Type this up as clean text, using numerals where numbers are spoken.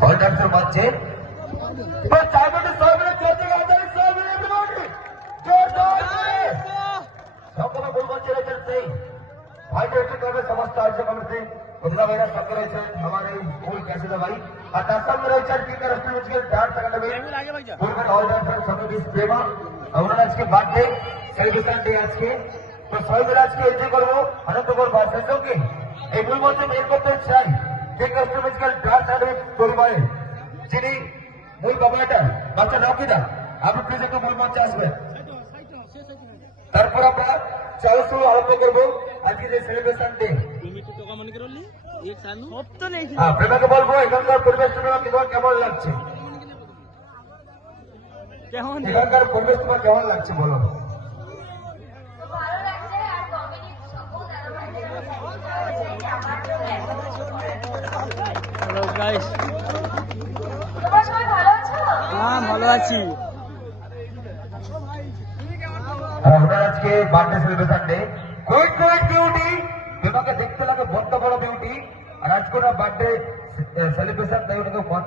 order मध्य সকল মূলমঞ্চে রয়েছেন সমস্ত আয়োজক কমিটি প্রতিভা ভাইরা সঙ্গে রয়েছেন আমার এই মূল ক্যাসিনো ভাই আর তার সঙ্গে রয়েছেন টিকার মিউজিক্যাল ডান্স একাডেমি পূর্বের অল ডান্সার সমিতি প্রেমা ওনার আজকে বার্থডে সেলিব্রেশন ডে আজকে তো সবাই মিলে আজকে এনজয় করবো আনন্দ করবো আর সেই সঙ্গে এই মূল মঞ্চে বের করতে চাই টিকার মিউজিক্যাল ডান্স একাডেমি পরিবারের যিনি মূল কমিউনিটার বাচ্চা রকিদা আপনি প্লিজ একটু মূল মঞ্চে আসবেন তারপর আমরা চালু শুরু আরম্ভ করবো আজকে যে সেলিব্রেশন ডে প্রেমাকে বলবো এখানকার পরিবেশ তোমার কেমন লাগছে এখানকার পরিবেশ তোমার কেমন লাগছে বলো ভালো আছি ওনার আজকে birthday celebration day quite quite beauty তোমাকে দেখতে লাগে বড্ড বড় বিউটি আর আজকে ওনার বার্থডে সেলিব্রেশন ডে ওনাকে